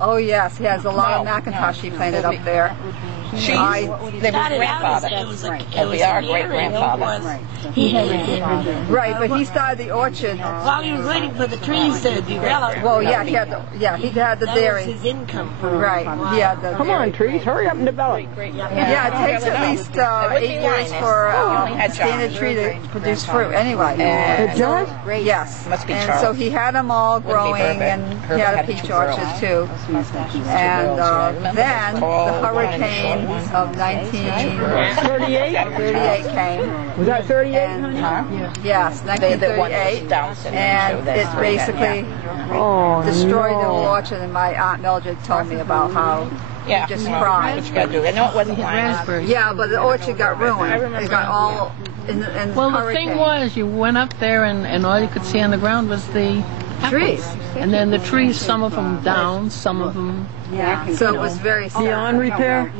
Oh yes, he has a lot of Macintosh he planted up there. They were grandfather. We are great-grandfather. Right, but he started the orchard while he was waiting for the trees to develop. Well, yeah, he had the dairy. That was his income. Right, he had the Come on, trees, hurry up and develop. Yeah, it takes at least 8 years for a standard tree to produce fruit anyway. It does? Yes. Must be And Charles. so he had them all growing, and he had a peach orchard too. And then the hurricane of 1938 came. Was that 38, and, yes, 1938. And it basically destroyed the whole orchard, and my Aunt Mildred told me about how he just cried. What you gotta do. I know it wasn't mine. Yeah, but the orchard got ruined. It got all in well, the hurricane. thing was, you went up there and all you could see on the ground was the trees. And then the trees, some of them down, some of them... Yeah, so it was very sad. Beyond repair?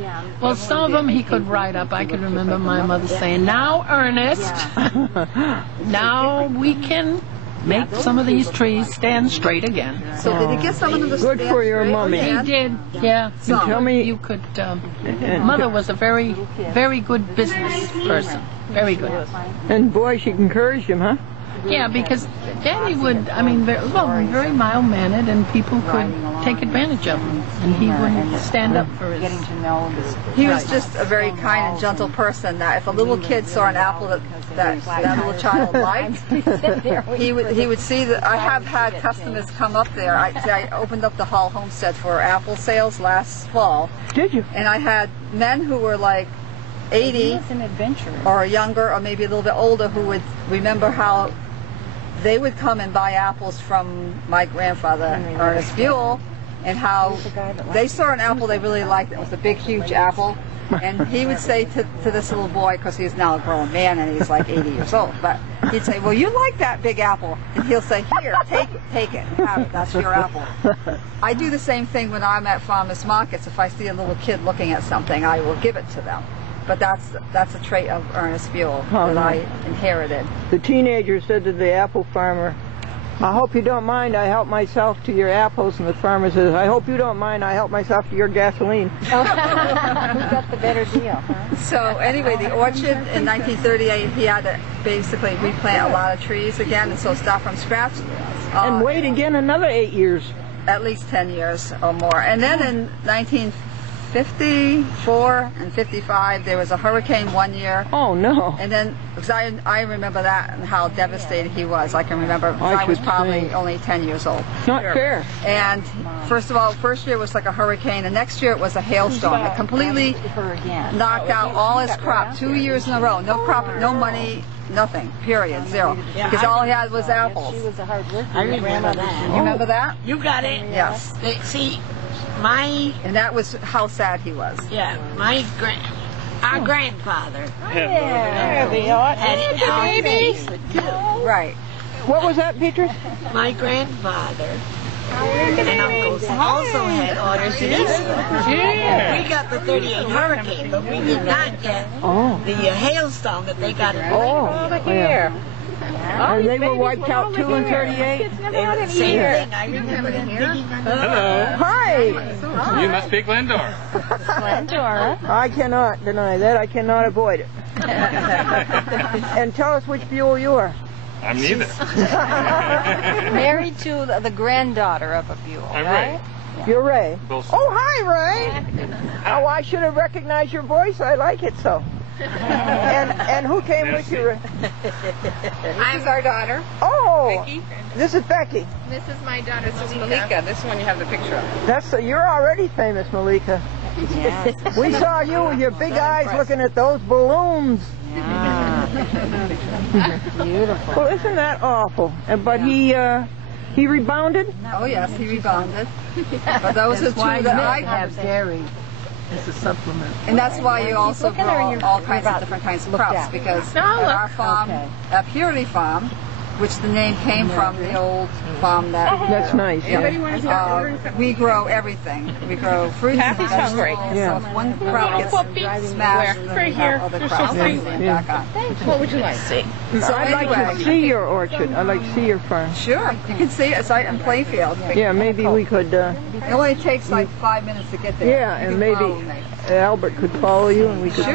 Well, some of them he could ride up. I could remember my mother saying, "Now, Ernest, now we can make some of these trees stand straight again." So did he get some of them to stand Good for your mommy. He did, yeah. Tell me... You could... Mother was a very, very good business person. Very good. And boy, she encouraged him, huh? Yeah, because Daddy would, I mean, very mild-mannered, and people could take advantage of him, and he wouldn't stand up for his... He was just a very kind and gentle person that if a little kid saw an apple that little child liked, he would see that. I have had customers come up there. I opened up the Hall Homestead for apple sales last fall. Did you? And I had men who were like 80 or younger, or maybe a little bit older, who would remember how they would come and buy apples from my grandfather, Ernest Buell, and how they saw an apple they really liked. It was a big, huge apple. And he would say to this little boy, because he's now a grown man and he's like 80 years old, but he'd say, "Well, you like that big apple." And he'll say, "Here, take it, have it, that's your apple." I do the same thing when I'm at farmers markets. If I see a little kid looking at something, I will give it to them. But that's a trait of Ernest Buell that I inherited. The teenager said to the apple farmer, "I hope you don't mind, I help myself to your apples." And the farmer says, "I hope you don't mind, I help myself to your gasoline." Who got the better deal, huh? So anyway, the orchard in 1938, he had to basically replant a lot of trees again, and so start from scratch. And wait again another 8 years. At least 10 years or more. And then in 1954 and 55, there was a hurricane one year. Oh no! And then, because I remember that and how devastated he was. I can remember, because I was probably only 10 years old. Not fair. And first of all, first year was like a hurricane, and next year it was a hailstorm. It completely knocked out all his crop 2 years in a row. No crop, no money, nothing. Period. Zero. Because all he had was apples. She was a hard worker. I remember that. You remember that? You got it. Yes. See, and that was how sad he was. Yeah, our grandfather Yeah. had it baby. Right. What was that, Petrus? My grandfather and uncles also had orders in East. We got the 38 hurricane, but we did not get the hailstorm that they got in here. And they were wiped out too in 38? Same thing. I remember them digging. Hello. Hi. You must be Glendora. Glendora. I cannot deny that. I cannot avoid it. And tell us which Buell you are. I'm neither. Married to the granddaughter of a Buell, I'm right? Ray. You're Ray. Wilson. Oh, hi, Ray. Oh, I should have recognized your voice. I like it so. And who came with you, Ray? I'm our daughter. Oh, Becky. This is Becky. This is my daughter, this is Malika. This one you have the picture of. You're already famous, Malika. Yes. We saw you with your big eyes looking at those balloons. Beautiful. Well, isn't that awful? But he rebounded? Oh yes, he rebounded. But those are two that I have dairy as a supplement. And that's why you also grow all kinds of different kinds of crops, because at our farm, at Purity Farm, which the name came from the old farm that. That's nice. We grow everything. We grow fruits and Kathy's vegetables. hungry. Yeah. So if one crop gets smashed, then Right we here. have other You're crops so that we sweet. put back on. What would you like? See. So I'd like anyway, to see your orchard. I'd like to see your farm. Sure, you can see it. It's right in Playfield. Yeah, maybe we could. It only takes like 5 minutes to get there. Yeah, You and can follow maybe me. Albert could follow you, and we could. Sure,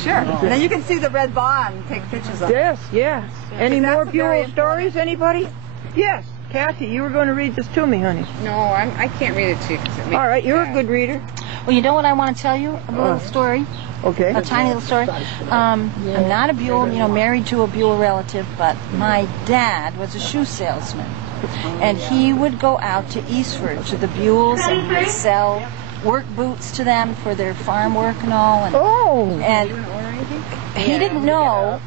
sure. And then you can see the red barn and take pictures of it. Yes, yes. Any That's more a very Buell stories? Anybody? Yes, Kathy, you were going to read this to me, honey. No, I can't read it to you. 'Cause it makes All right, me you're a sad. good reader. Well, you know what I want to tell you? A little story. Okay. A tiny little story. I'm not a Buell, married to a Buell relative, but my dad was a shoe salesman. And he would go out to Eastford to the Buells and he would sell work boots to them for their farm work and all. And he didn't know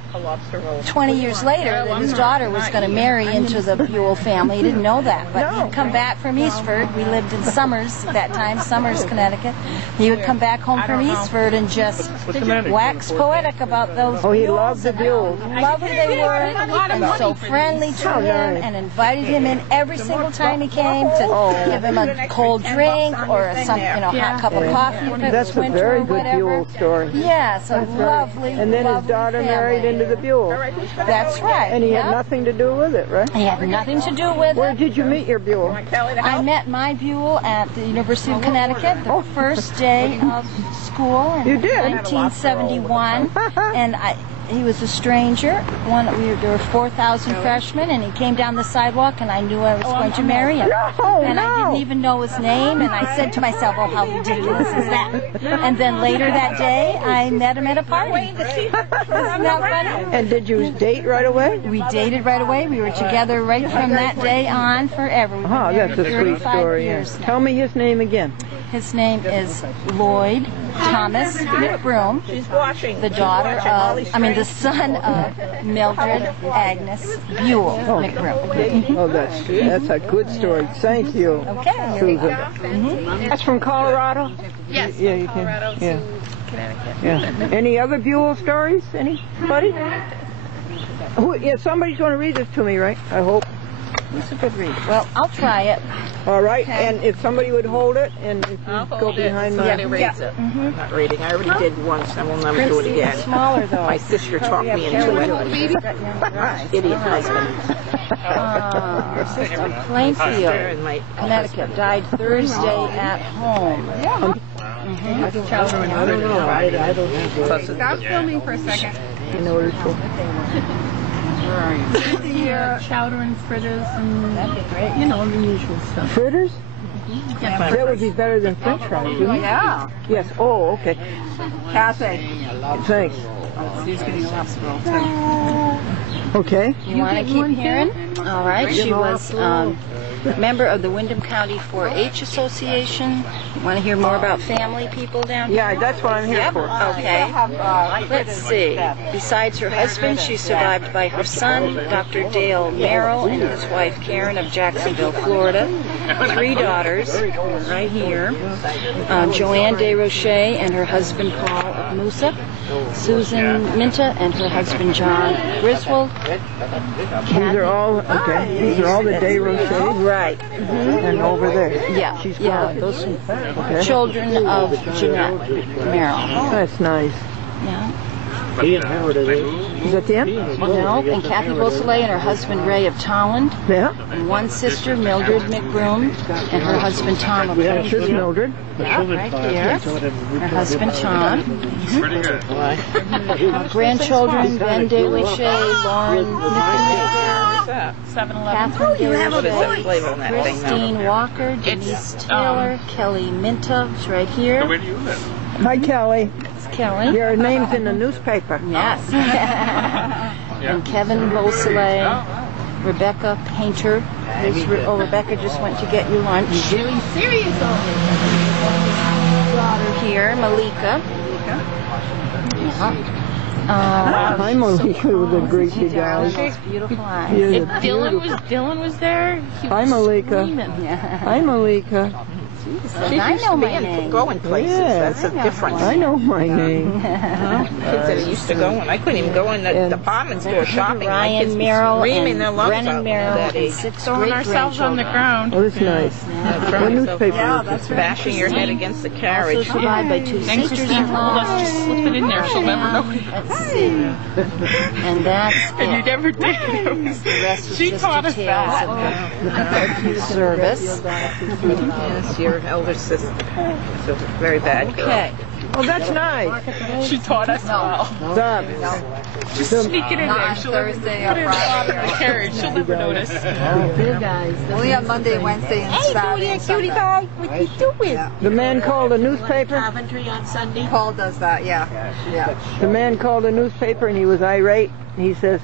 20 years later that his daughter was going to marry into the Buell family. He didn't know that. But he'd come back from Eastford. We lived in Summers at that time, Summers, Connecticut. He would come back home from Eastford and just wax poetic about those Oh, he Buells loved the and Buells. how lovely they were and so friendly to him and invited him in every single time he came to give him a cold drink or some, hot cup of coffee if it That's was a winter very or good whatever. Buell story. Yes, a lovely, And then his lovely daughter family. married into the Buell. That's right. And he had Yep. nothing to do with it, right? He had nothing to do with Where it. did you meet your Buell? I met my Buell at the University of Connecticut the first day of school in You did? 1971, and he was a stranger. There were 4,000 freshmen, and he came down the sidewalk, and I knew I was going to marry him. And I didn't even know his name, and I said to myself, "Oh, how ridiculous is that?" And then later that day, I met him at a party. Isn't that funny? And did you date right away? We dated right away. We were together right from that day on forever. We've been Oh, married that's a sweet 35 story. years now. Tell me his name again. His name is Lloyd Thomas McBroom, the son of Mildred Agnes Buell McBroom. Oh, that's a good story. Thank you, Okay. Susan. That's from Colorado? Yes. Yeah, you can. Colorado Yeah. to Connecticut. Yeah. Any other Buell stories? Anybody? Somebody's going to read this to me, right? I hope. It's a good read. Well, I'll try it. All right. And if somebody would hold it, and if you go behind my... reads it. I'm not reading. I already did once. I will never do it again. Smaller though. My sister talked me into it. Idiot husband. Your sister, Plainfield, And my Connecticut, died Thursday at home. Stop filming for a second. In order to... Chowder and fritters and, the usual stuff. Fritters? That would be better than French fries, wouldn't it? Yeah. Yes. Oh, okay. Kathy. Thanks. She's getting a hospital too. Okay. You want to keep hearing? All right. She was member of the Windham County 4-H Association. You want to hear more about family people down here? Yeah, that's what I'm here for. Okay. Let's see. Besides her husband, she's survived by her son, Dr. Dale Merrill, and his wife Karen of Jacksonville, Florida. 3 daughters, right here. Joanne DeRoche and her husband Paul of Moosa. Susan Minta and her husband John Griswold. These are all These are all the Day Rochers. Right. And over there. Yeah. She's Yeah. gone. Those Okay. children of Jeanette Merrill. That's nice. Yeah. Is that the end? No, and Kathy Beausoleil and her husband Ray of Tolland, Yeah. and one sister Mildred McBroom and her husband Tom of This is Mildred. Yeah, right here. Her husband Tom. Pretty good. Grandchildren Ben DeLuche, Lauren Nickenmaker, 7-Eleven. Catherine DeLuche, flavor on that thing now. Christine Walker, Denise Taylor, Kelly Minta, is right here. Where do you live? Hi, Kelly. It's Kelly. Your name's in the newspaper. Yes. And Kevin Beausoleil, Rebecca Painter. Rebecca just went to get you lunch. Really serious over Daughter here, Malika. Hi, Malika with a great big Those eyes. beautiful eyes. If Dylan was there, he Hi, was Malika. screaming. Hi, Malika. She I used know to be my name. in going places. Yes. That's a difference. I know my name. Kids that used to go in. I couldn't even go in the department store shopping. My kids Ryan were Merrill screaming their and lungs Brennan out Merrill at that and age. 6 Throwing great ourselves on the grandchildren. ground. Oh, that's nice. What newspaper Yeah, is that's this? Bashing your head against the Also carriage. survived by 2 And Christine told us to slip it in there. She'll never know. Let's see. And that's And you it. never did. The rest is She just taught us details that. of the service. Yes, your elder sister. It's a very bad girl. Okay. Oh, that's nice. She taught us well. Stop. Just sneak it in Not there. on She'll never Thursday put or it in the bottom Friday. of the carriage. She'll never notice. Good guys. Only on Monday, Wednesday, and Saturday and Sunday. What you doing? Yeah. The man called a newspaper. Coventry on Sunday. Paul does that, yeah. The man called a newspaper and he was irate. He says,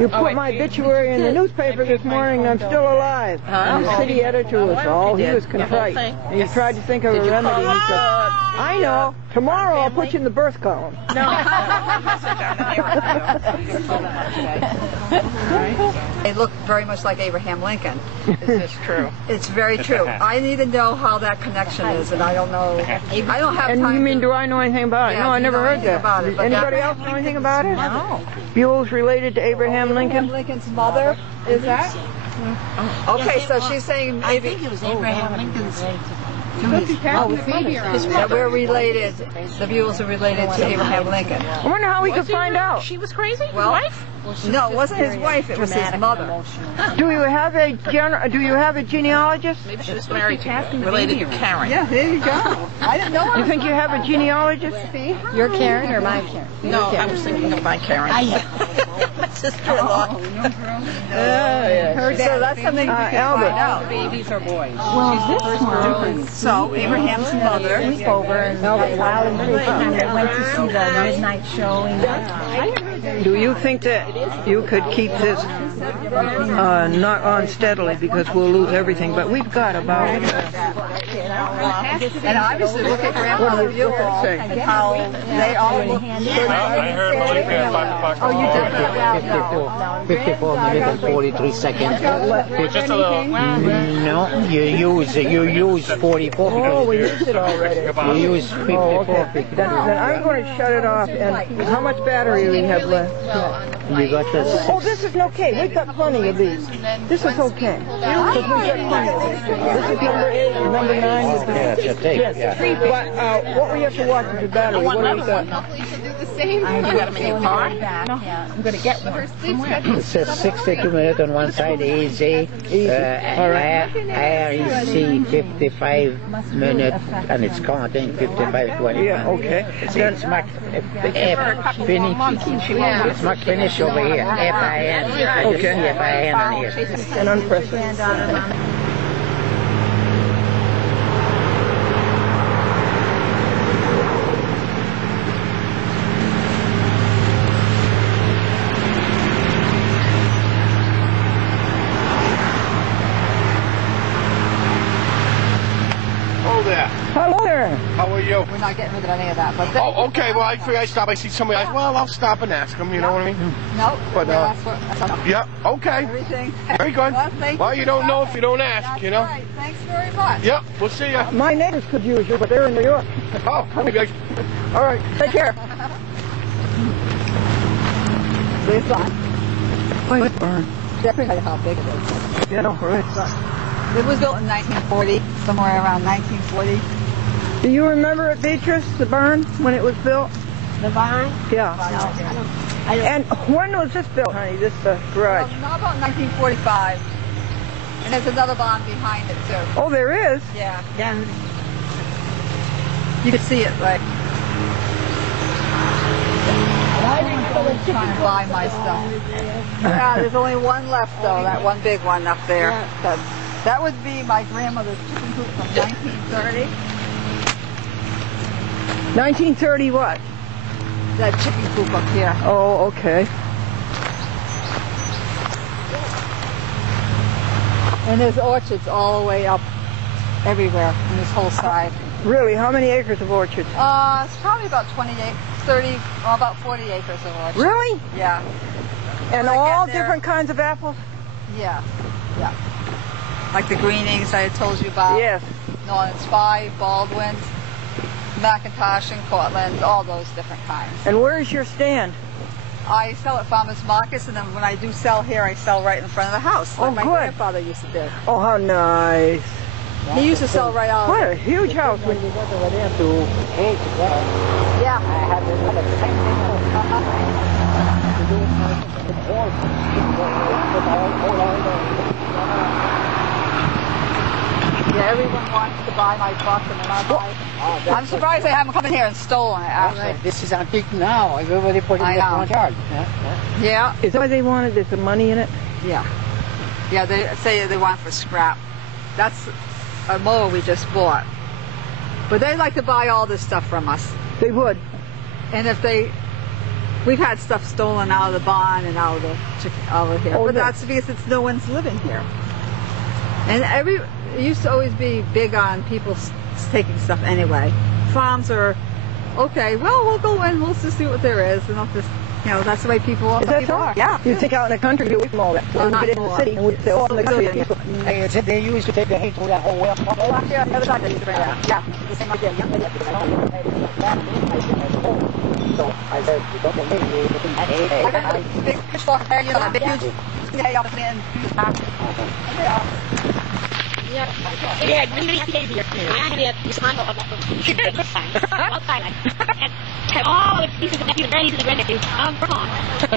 "You put I my paid- obituary in the newspaper this morning and I'm still alive." And the city editor was all, he was contrite. And he tried to think of a remedy. He said, "I know. Tomorrow I'll put you in the birth column." They look very much like Abraham Lincoln. Is this true? It's very true. I need to know how that connection is, and I don't know. I don't have And time. you mean, to, do I know anything about it? Yeah, No, I do you never know heard anything that. about it, but Anybody that- else know anything about it? No. Buell's related to Abraham Lincoln? Lincoln's mother is that? Okay, so she's saying I maybe think it was Abraham Lincoln's. that we're related. The Buells are related to Abraham Lincoln. I wonder how we could find out. She was crazy? His Well, wife? No, it wasn't his wife. It was his mother. Do you have a genealogist? Maybe she was married to, related to Karen. Yeah, there you go. I didn't know. You think you have a genealogist? Your Karen or my Karen? No, I was thinking of my Karen. My sister-in-law. So that's something we can Albert. find out. Babies or boys? Well, this one. So Abraham's mother. Over and while in Cleveland, went to see the midnight showing. Do you think that you could keep this not on steadily because we'll lose everything? But we've got about. And obviously look at Grandfather Buell, how they all look. I heard Malika at 5 o'clock. Oh, you did? 54 minutes and 43 seconds. Just a little. No, you use 44. Oh, we used it already. You use 54. Oh, okay. Then I'm going to shut it off. And how much battery do we have left? You got this. Oh, this is okay. We've got plenty of these. This is okay. Because we've got plenty of these. This is number 8 and number 9. Yeah, it's your tape. Yes. Yeah. But what we have to watch is the battery. What do we got? You got them in your car? I'm going to get one. It says 62 minutes on one side, easy. IREC 55 minutes, and it's counting 55:24. Yeah, okay. It's marked F finish. It's marked finish over here. FIN. Okay. FIN on here. And unpress it. Oh, there. Hello there. How are you? We're not getting rid of any of that, but Oh, okay. Well, I figure I stop. I see somebody. Well, I'll stop and ask them. You know what I mean? no. But, that's what, Yeah. Okay. everything. Very good. Well, thank Well, you don't know so if you don't much. ask. That's You know. right. Thanks very much. Yep. We'll see ya. My neighbors could use you, but they're in New York. Oh, maybe I. All right. Take care. This one. Wait, Barn. Definitely how big it is. Yeah, no, right. It was built in 1940, somewhere around 1940. Do you remember it, Beatrice, the barn, when it was built? The barn? Yeah. And when was this built, honey, this garage? Not about 1945. And there's another barn behind it, too. Oh, there is? Yeah. Down. You can see it, right? Trying to buy my stuff. Yeah, there's only one left, though, that one big one up there. That would be my grandmother's chicken coop from 1930. 1930 what? That chicken coop up here. Oh, okay. And there's orchards all the way up everywhere on this whole side. Really? How many acres of orchards? It's probably about 30, or about 40 acres of orchard. Really? Yeah. And When I all get there- different kinds of apples? Yeah. Yeah. like the Greenings I had told you about. Yes. Northern Spy, Baldwin's, McIntosh and Cortland's, all those different kinds. And where is your stand? I sell at farmers markets, and then when I do sell here, I sell right in front of the house, like my grandfather used to do. Oh, how nice. He used to sell right out. What a huge house. When you got over there to Yeah. I had this other same thing Yeah, everyone wants to buy my truck, and then I buy. I'm surprised they haven't come in here and stolen it, actually. This is antique now. Everybody put it in the front yard. Yeah. Is that why they wanted? There's some money in it? Yeah. Yeah, they say they want it for scrap. That's a mower we just bought. But they like to buy all this stuff from us. They would. And if we've had stuff stolen out of the barn and out of here. Oh, but that's because no one's living here. And it used to always be big on people taking stuff anyway. Farms are, okay, well, we'll go in, we'll just see what there is, and I'll just, that's the way people are. Is that so? Yeah. You think out in the country, you from all that. Oh, not in the city, and we'd say, oh, in the country. They said they used to take the hay through that whole way up. Yeah, the other side they used to bring it out. Yeah, the same idea. So I said, you don't believe me, you can hay. I got a big pitchfork there, a big huge hay up in Yeah, really happy here. I had this handle of that outside. And all the pieces of nephews, grannies, and grandnephews for mom.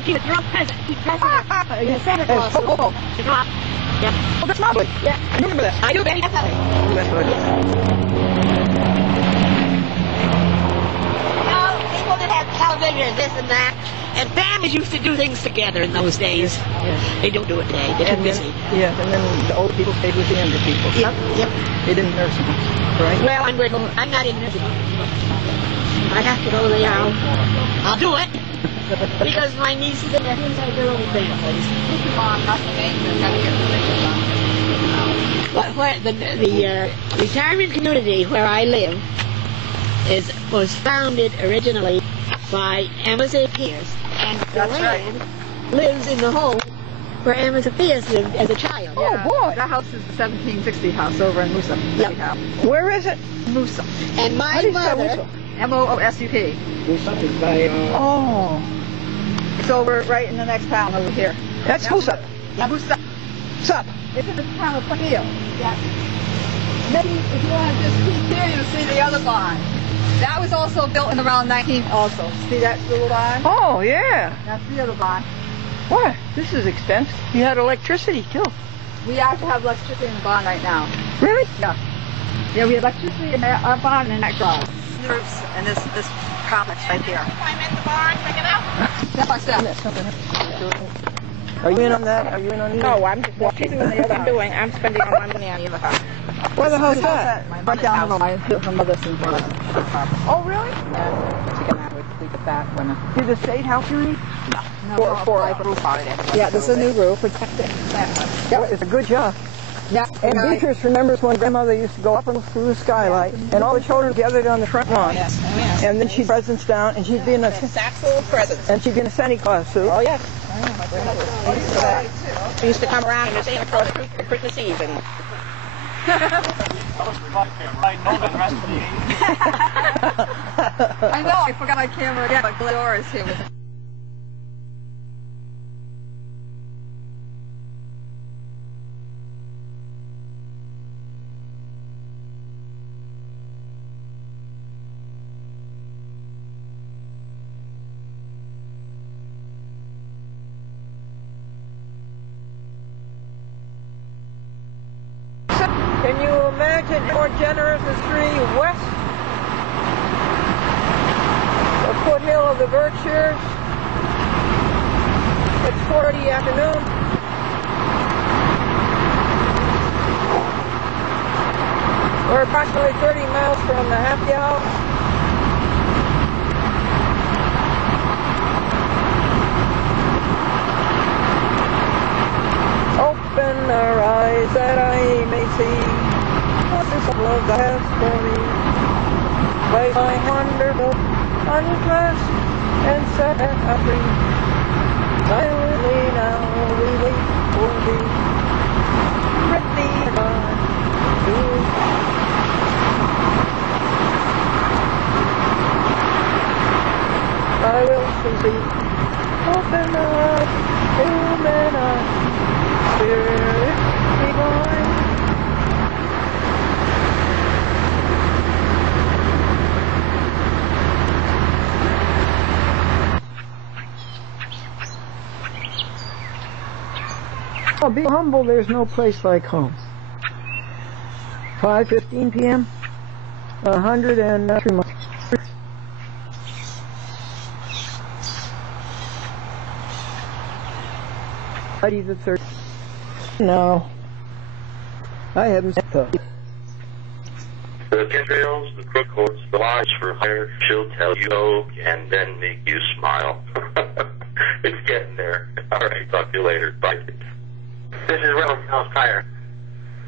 She was your own present. She dressed her in Santa Claus to drop. Yeah. Oh, that's lovely. Yeah. I remember that. I do, baby. That's lovely. That's good. People that have television and this and that, and families used to do things together in those days. Yes. They don't do it today. They're too busy. Yes, and then the old people stayed with the younger people. Yep. They didn't nurse them, right? Well, I'm grateful. I'm not in nursing home. I have to go there. I'll do it. Because my nieces and nephews have their own families. But where the retirement community where I live was founded originally by Amasa Pierce, and the land lives in the home where Amasa Pierce lived as a child. Oh boy! That house is the 1760 house over in Moosup. Yep. Where is it? Moosup. And my mother, Moosup. Oh. It's over right in the next town over here. That's Moosup. Yeah, Moosup. Sup. It's in the town of Plaquille. Yeah. Maybe if you want to just keep here, you'll see the other barn. That was also built in around 19 also. See that little barn? Oh, yeah. That's the other barn. What? This is extensive. You had electricity, too. We actually have electricity in the barn right now. Really? Yeah. Yeah, we have electricity in our barn and that garage. Groups and this complex right here. I'm in the barn, check it out. Step by step. Are you in on that? Are you in on that? No, I'm just watching what I'm doing. I'm spending all my money on the other house. Where the hell is that? Right down the road. My mother's in front. Oh, really? We get that when Did the state help you any? No, for roof on it. yeah, this is a new roof. It's Yeah, it's a good job. Yeah. And Beatrice remembers when grandmother used to go up and through the skylight, and all the children gathered on the front lawn. Yes. And then she'd presents down, and she'd be in a Sacks full of presents. and she'd be in a Santa Claus suit. Oh, yes. We used to come around and say across Christmas Eve and I know, I forgot my camera again, but Glendora is here with me. Can you imagine more generous as 3 west? The foothill of the Berkshires. It's 4:30 afternoon. We're approximately 30 miles from the Happy House. Open our eyes that I may see what this love has for me. Place my wonderful on your breast and set her free. Silently now we wait for thee. I will see. Open up, human eyes, spirit divine. Oh, be humble, there's no place like home. 5:15 p.m. 103 months. Friday the 3rd. No, I haven't seen those. The chemtrails, the crook horse, the lies for hire, she'll tell you no and then make you smile. It's getting there. All right, talk to you later. Bye. This is Reynolds House Fire.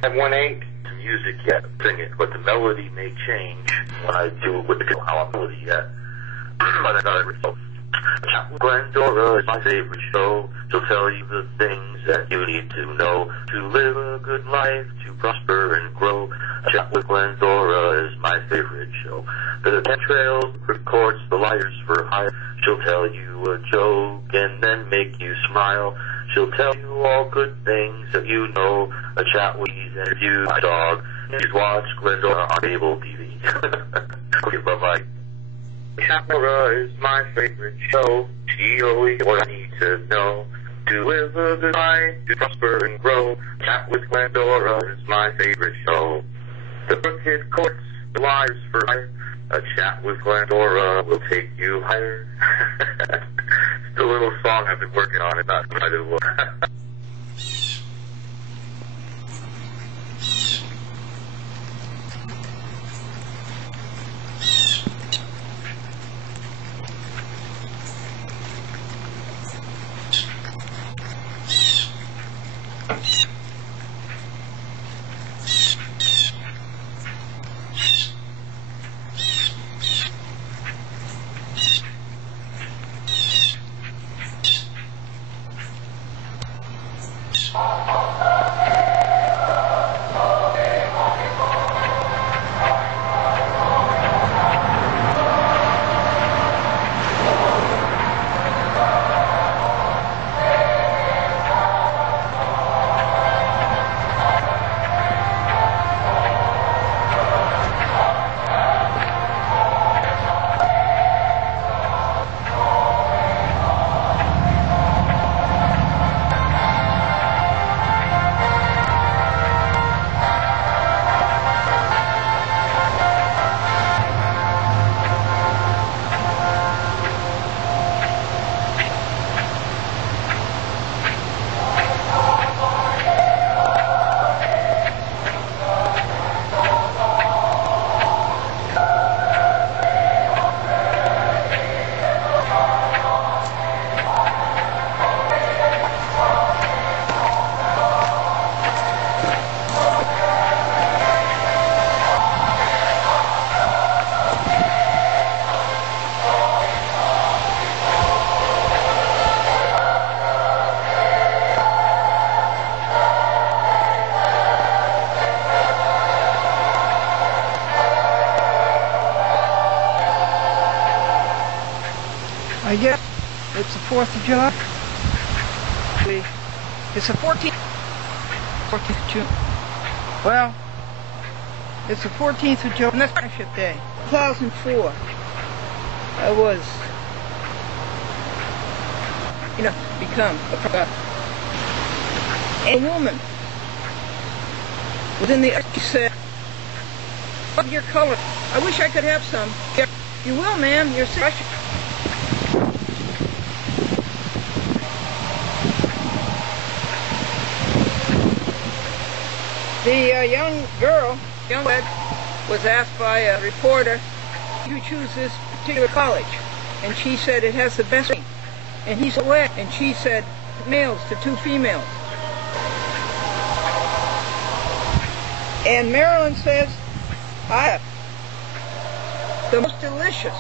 I have 1-8 music yet. Sing it, but the melody may change when I do it with the melody yet. But I got it. Glendora is my favorite show. She'll tell you the things that you need to know to live a good life, to prosper and grow. Chat with Glendora is my favorite show. The chemtrails, the courts, the liars for hire. She'll tell you a joke and then make you smile. She'll tell you all good things that you know. A chat with these interview my dog. Please watch Glendora on cable TV. Okay, bye-bye. Glendora is my favorite show. She always what I need to know. To live a good life, to prosper and grow. Chat with Glendora is my favorite show. The crooked courts, the liars for hire. A chat with Glendora will take you higher. It's a little song I've been working on it, not quite as well. I guess it's the 4th of July. It's the 14th of June. Well, it's the 14th of June. That's Friendship Day. 2004. I was, become a woman. Within the she said, "Love your color. I wish I could have some." "You will, ma'am. You're sick." The young girl, was asked by a reporter, "You choose this particular college?" And she said, "It has the best rating." And he said, "What?" And she said, "Males to 2 females." And Marilyn says, "I have the most delicious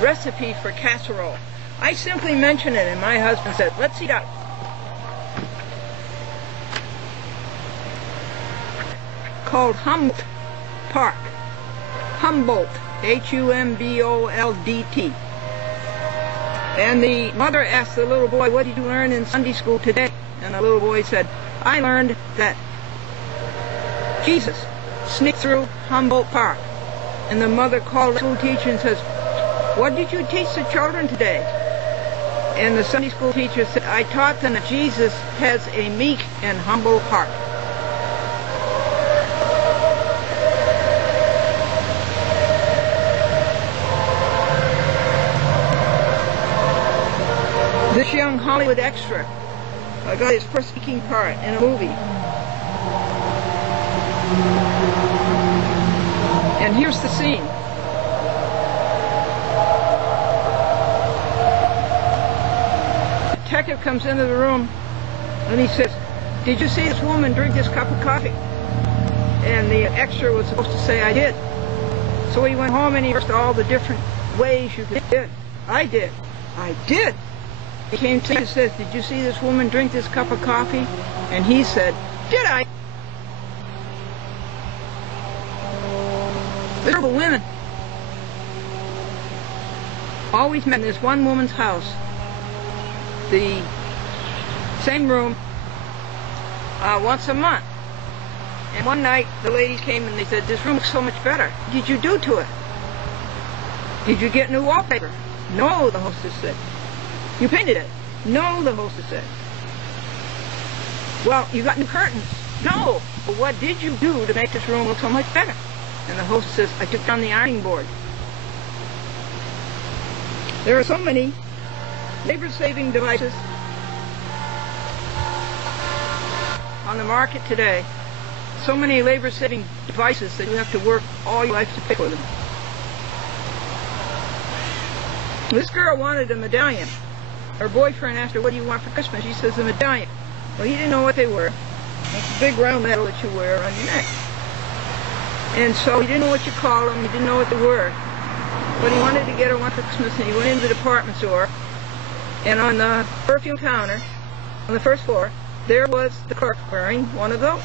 recipe for casserole." I simply mentioned it, and my husband said, "Let's eat out." called Humboldt Park. Humboldt, Humboldt. And the mother asked the little boy, what did you learn in Sunday school today? And the little boy said, I learned that Jesus sneaked through Humboldt Park. And the mother called the school teacher and says, what did you teach the children today? And the Sunday school teacher said, I taught them that Jesus has a meek and humble heart. This young Hollywood extra got his first speaking part in a movie. And here's the scene. The detective comes into the room and he says, did you see this woman drink this cup of coffee? And the extra was supposed to say, I did. So he went home and he rehearsed all the different ways you did. I did. I did. He came to me and says, did you see this woman drink this cup of coffee? And he said, did I? Miserable women always met in this one woman's house, the same room, once a month. And one night the ladies came and they said, this room looks so much better. What did you do to it? Did you get new wallpaper? No, the hostess said. You painted it? No, the hostess said. Well, you got new curtains? No. Well, what did you do to make this room look so much better? And the hostess says, I took down the ironing board. There are so many labor-saving devices on the market today. So many labor-saving devices that you have to work all your life to pay for them. This girl wanted a medallion. Her boyfriend asked her, what do you want for Christmas? She says, a medallion. Well, he didn't know what they were. It's a big round medal that you wear on your neck. And so he didn't know what you called them, he didn't know what they were. But he wanted to get her one for Christmas, and he went into the department store, and on the perfume counter, on the first floor, there was the clerk wearing one of those.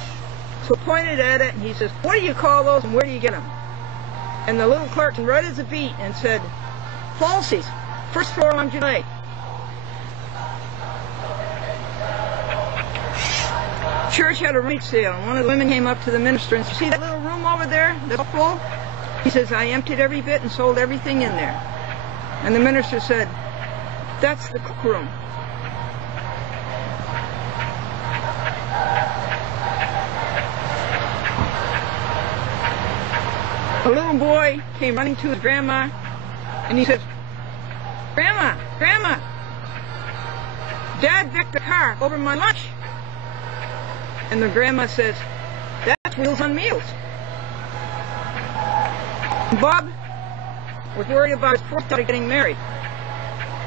So he pointed at it, and he says, what do you call those, and where do you get them? And the little clerk red as a beet and said, falsies, first floor on July. Church had a rate sale, and one of the women came up to the minister and said, see that little room over there that's full? He says, I emptied every bit and sold everything in there. And the minister said, that's the cook room. A little boy came running to his grandma, and he says, Grandma, Grandma, Dad wrecked the car over my lunch. And the grandma says, that's Wheels on Meals. Bob was worried about his fourth daughter getting married.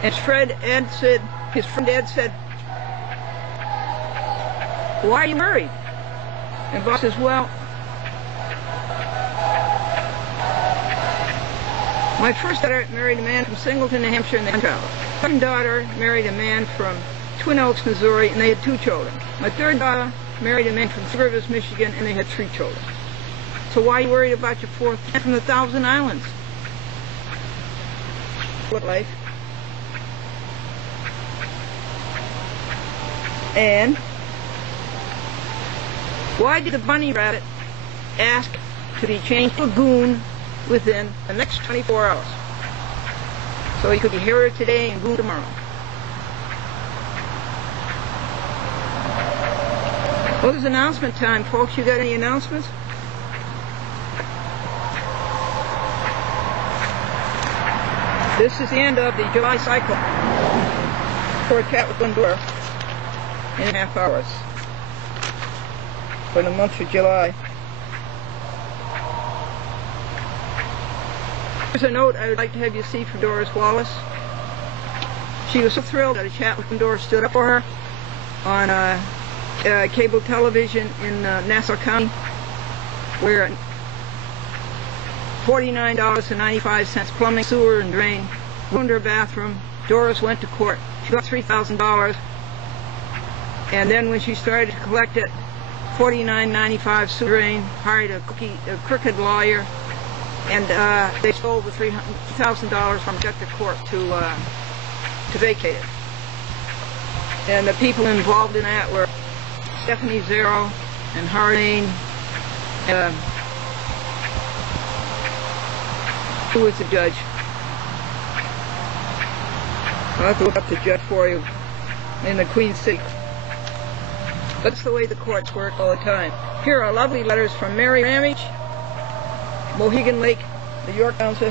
And his friend Ed said, why are you worried? And Bob says, well, my first daughter married a man from Singleton, New Hampshire, and they had 2 children. My second daughter married a man from Twin Oaks, Missouri, and they had 2 children. My third daughter married a man from Three Rivers, Michigan, and they had 3 children. So why are you worried about your fourth man from the Thousand Islands? What life? And why did the bunny rabbit ask to be changed to a goon within the next 24 hours? So he could be hero today and goon tomorrow. Well, it's announcement time, folks. You got any announcements? This is the end of the July cycle for a cat with Glendora in ½ hours for the month of July. Here's a note I would like to have you see for Doris Wallace. She was so thrilled that a cat with Glendora stood up for her on cable television in Nassau County, where $49.95 plumbing, sewer, and drain ruined her bathroom. Doris went to court. She got $3,000, and then when she started to collect it, $49.95 sewer drain, hired a crooked lawyer, and they stole the $3,000 from got the court to vacate it. And the people involved in that were Stephanie Zero and Harding. Who was the judge? I'll have to look up the judge for you in the Queen City. That's the way the courts work all the time. Here are lovely letters from Mary Ramage, Mohegan Lake, the Yorktown